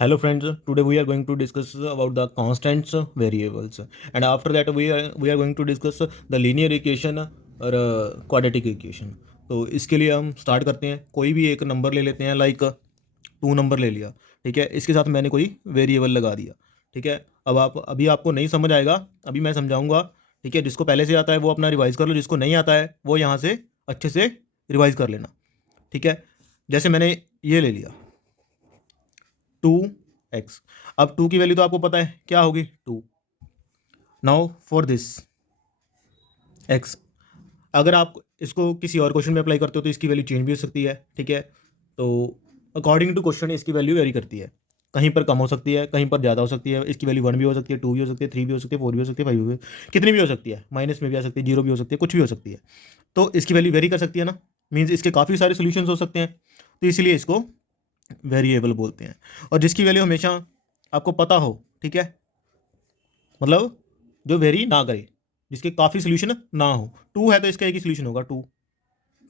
Hello friends, today we are going to discuss about the constants variables, and after that we are going to discuss the linear equation और quadratic equation. तो इसके लिए हम start करते हैं। कोई भी एक नंबर ले लेते हैं, लाइक 2 नंबर ले लिया, ठीक है। इसके साथ मैंने कोई वेरिएबल लगा दिया, ठीक है। अब आप अभी आपको नहीं समझ आएगा, अभी मैं समझाऊंगा, ठीक है। जिसको पहले से आता है वो अपना रिवाइज कर लो, जिसको नहीं आता है वो यहाँ से अच्छे से रिवाइज कर लेना, ठीक है। जैसे मैंने ये ले लिया 2x। अब 2 की वैल्यू तो आपको पता है क्या होगी, 2। नाउ फॉर दिस x, अगर आप इसको किसी और क्वेश्चन में अप्लाई करते हो तो इसकी वैल्यू चेंज भी हो सकती है, ठीक है। तो अकॉर्डिंग टू क्वेश्चन इसकी वैल्यू वेरी करती है, कहीं पर कम हो सकती है, कहीं पर ज़्यादा हो सकती है। इसकी वैल्यू 1 भी हो सकती है, 2 भी हो सकती है, 3 भी हो सकती है, 4 भी हो सकती है, 5 भी कितनी भी हो सकती है, माइनस में भी आ सकती है, 0 भी हो सकती है, कुछ भी हो सकती है। तो इसकी वैल्यू वेरी कर सकती है ना, मीन्स इसके काफ़ी सारे सोल्यूशन हो सकते हैं, तो इसलिए इसको वेरिएबल बोलते हैं। और जिसकी वैल्यू हमेशा आपको पता हो, ठीक है, मतलब जो वेरी ना करे, जिसके काफ़ी सोल्यूशन ना हो। 2 है तो इसका एक ही सोल्यूशन होगा, 2,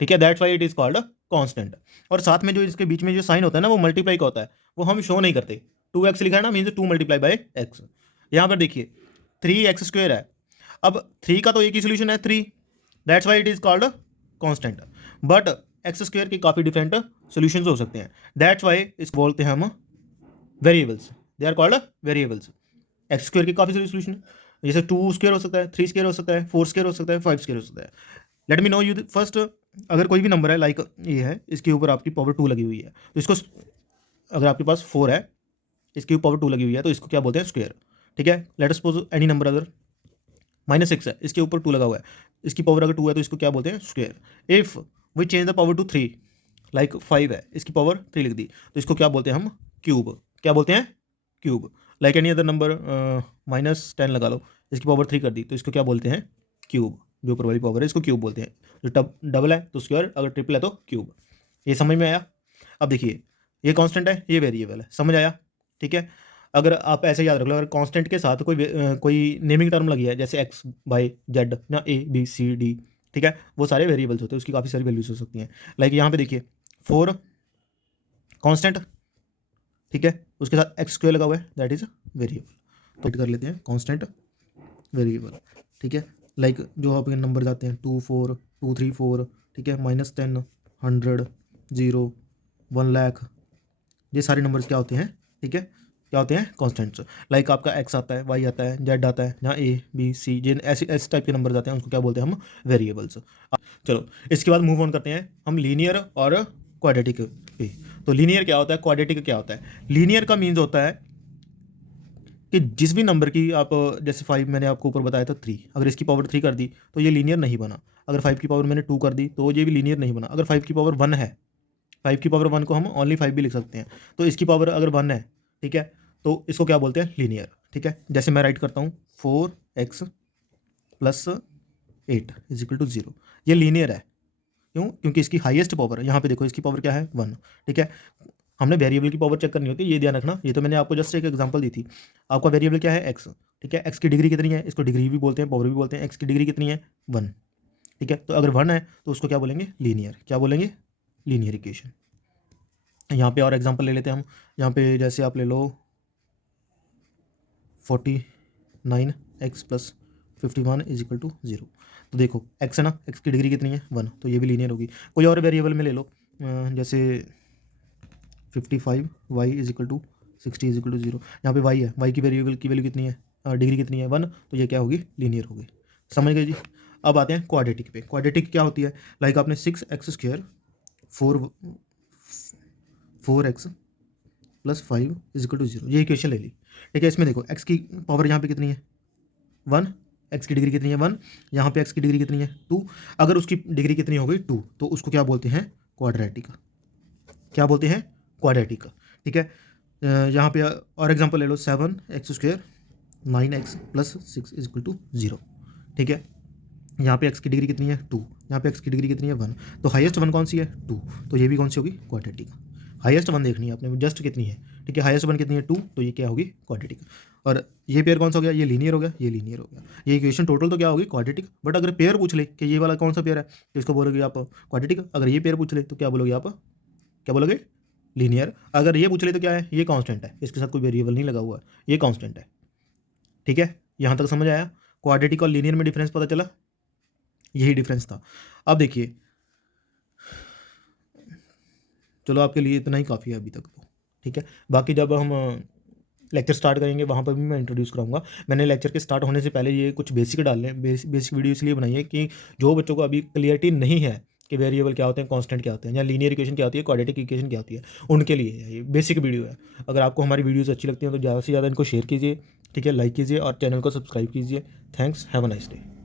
ठीक है। That's why it is called constant. और साथ में जो इसके बीच में जो साइन होता है ना, वो मल्टीप्लाई का होता है, वो हम शो नहीं करते। 2x लिखा है ना, मीन्स 2 मल्टीप्लाई बाय एक्स। यहाँ पर देखिए 3x² है। अब 3 का तो एक ही सोल्यूशन है, 3। That's why it is called constant. But x² के काफ़ी डिफरेंट सोल्यूशन हो सकते हैं। दैट्स वाई इसको बोलते हैं हम variables. They are called variables. x² के काफ़ी सारे सोल्यूशन है, जैसे 2² हो सकता है, 3² हो सकता है, 4² हो सकता है, 5² हो सकता है। Let me know you first, अगर कोई भी नंबर है, लाइक ये है, इसके ऊपर आपकी पावर 2 लगी हुई है, तो इसको, अगर आपके पास 4 है, इसके ऊपर पावर 2 लगी हुई है, तो इसको क्या बोलते हैं, स्क्वायर, ठीक है। लेट सपोज एनी नंबर, अगर -6 है, इसके ऊपर 2 लगा हुआ है, इसकी पावर अगर 2 है तो इसको क्या बोलते हैं, square. If we change the power to 3, like 5 है, इसकी पावर 3 लिख दी, तो इसको क्या बोलते हैं हम, क्यूब। क्या बोलते हैं, cube. Like any other number, -10 लगा लो, इसकी पावर 3 कर दी, तो इसको क्या बोलते हैं, क्यूब। जो ऊपर वाली पावर है इसको क्यूब बोलते हैं। जो डबल है तो स्क्वायर, अगर ट्रिपल है तो क्यूब। ये समझ में आया। अब देखिए, ये कांस्टेंट है, ये वेरिएबल है, समझ आया, ठीक है। अगर आप ऐसे याद रख लो, अगर कांस्टेंट के साथ कोई नेमिंग टर्म लगी है, जैसे एक्स, वाई, जेड या ए बी सी डी, ठीक है, वो सारे वेरिएबल्स होते हैं, उसकी काफ़ी सारी वैल्यूज हो सकती हैं। लाइक यहाँ पे देखिए 4 कांस्टेंट, ठीक है, उसके साथ x² लगा हुआ है, दैट इज वेरिएबल। तो कर लेते हैं कांस्टेंट वेरिएबल, ठीक है। लाइक जो आपके नंबर जाते हैं 2 4 2 3 4, ठीक है, -10, 100, 0, 1,00,000, ये सारे नंबर्स क्या होते हैं, ठीक है, क्या होते हैं, कॉन्स्टेंट्स। लाइक आपका x आता है, y आता है, z आता है, जहाँ a b c जिन ऐसे ऐसे टाइप के नंबर आते हैं, उसको क्या बोलते हैं हम, वेरिएबल्स। चलो इसके बाद मूव ऑन करते हैं हम लीनियर और क्वाड्रेटिक पे। तो लीनियर क्या होता है, क्वाड्रेटिक क्या होता है। लीनियर का मीन्स होता है कि जिस भी नंबर की आप, जैसे 5 मैंने आपको ऊपर बताया था 3, अगर इसकी पावर 3 कर दी तो ये लीनियर नहीं बना। अगर 5 की पावर मैंने 2 कर दी तो ये भी लीनियर नहीं बना। अगर 5 की पावर 1 है, 5 की पावर 1 को हम ओनली 5 भी लिख सकते हैं, तो इसकी पावर अगर 1 है, ठीक है, तो इसको क्या बोलते हैं, लीनियर, ठीक है। जैसे मैं राइट करता हूँ 4x + 8 = 0, ये लीनियर है। क्यों, क्योंकि इसकी हाईएस्ट पावर, यहाँ पे देखो इसकी पावर क्या है, 1, ठीक है। हमने वेरिएबल की पावर चेक करनी होती है, ये ध्यान रखना। ये तो मैंने आपको जस्ट एक एग्जांपल दी थी। आपका वेरिएबल क्या है, एक्स, ठीक है। एक्स की डिग्री कितनी है, इसको डिग्री भी बोलते हैं, पावर भी बोलते हैं। एक्स की डिग्री कितनी है, 1, ठीक है। तो अगर 1 है तो उसको क्या बोलेंगे, लीनियर। क्या बोलेंगे, लीनियर इक्वेशन। यहाँ पे और एग्जांपल ले लेते हैं हम। यहाँ पे जैसे आप ले लो 49x + 51 = 0। तो देखो एक्स है ना, एक्स की डिग्री कितनी है, 1, तो ये भी लीनियर होगी। कोई और वेरिएबल में ले लो, जैसे 55 y = 60 = 0। यहाँ पे y है, y की वेरिएबल की वैल्यू कितनी है, डिग्री कितनी है, 1, तो ये क्या होगी, लीनियर होगी। समझ गए जी। अब आते हैं क्वाड्रेटिक पे। क्वाड्रेटिक क्या होती है, लाइक आपने 6x² 4x + 5 = 0, ये इक्वेशन ले ली, ठीक है। इसमें देखो x की पावर यहाँ पे कितनी है, 1, x की डिग्री कितनी है, 1, यहाँ पे x की डिग्री कितनी है, 2। अगर उसकी डिग्री कितनी हो गई, 2, तो उसको क्या बोलते हैं, क्वाड्रेटिक। क्या बोलते हैं, क्वाड्रेटिक, ठीक है। यहाँ पे और एग्जांपल ले लो 7x² 9x + 6 = 0, ठीक है। यहाँ पे x की डिग्री कितनी है, 2, यहाँ पे x की डिग्री कितनी है, 1, तो हाईएस्ट 1 कौन सी है, 2, तो ये भी कौन सी होगी, क्वाड्रेटिक। हाईएस्ट 1 देखनी है आपने, जस्ट कितनी है, ठीक है। हाईएस्ट 1 कितनी है, 2, तो ये क्या होगी, क्वाड्रेटिक। और ये पेयर कौन सा हो गया, ये लीनियर हो गया, ये लीनियर हो गया। ये इक्वेशन टोटल तो क्या होगी, क्वाड्रेटिक। बट अगर पेयर पूछ ले कि ये वाला कौन सा पेयर है, तो इसको बोलोगे आप क्वाड्रेटिक। अगर ये पेयर पूछ ले तो क्या बोलोगे आप, क्या बोलोगे, लीनियर। अगर ये पूछ ले तो क्या है, ये कांस्टेंट है, इसके साथ कोई वेरिएबल नहीं लगा हुआ है, ये कांस्टेंट है। ठीक है, यहाँ तक समझ आया? क्वाड्रेटिक और लीनियर में डिफरेंस पता चला, यही डिफरेंस था। अब देखिए, चलो आपके लिए इतना ही काफ़ी है अभी तक तो। ठीक है, बाकी जब हम लेक्चर स्टार्ट करेंगे वहाँ पर भी मैं इंट्रोड्यूस कराऊंगा। मैंने लेक्चर के स्टार्ट होने से पहले ये कुछ बेसिक डालने, बेसिक वीडियो इसलिए बनाई है कि जो बच्चों को अभी क्लियरिटी नहीं है कि वेरिएबल क्या होते हैं, कांस्टेंट क्या होते हैं, या लीनियर इक्वेशन क्या होती है, क्वाड्रेटिक इक्वेशन क्या होती है, उनके लिए है ये बेसिक वीडियो है। अगर आपको हमारी वीडियोज़ अच्छी लगती हैं तो ज़्यादा से ज़्यादा इनको शेयर कीजिए, ठीक है, लाइक कीजिए और चैनल को सब्सक्राइब कीजिए। Thanks, have a nice day.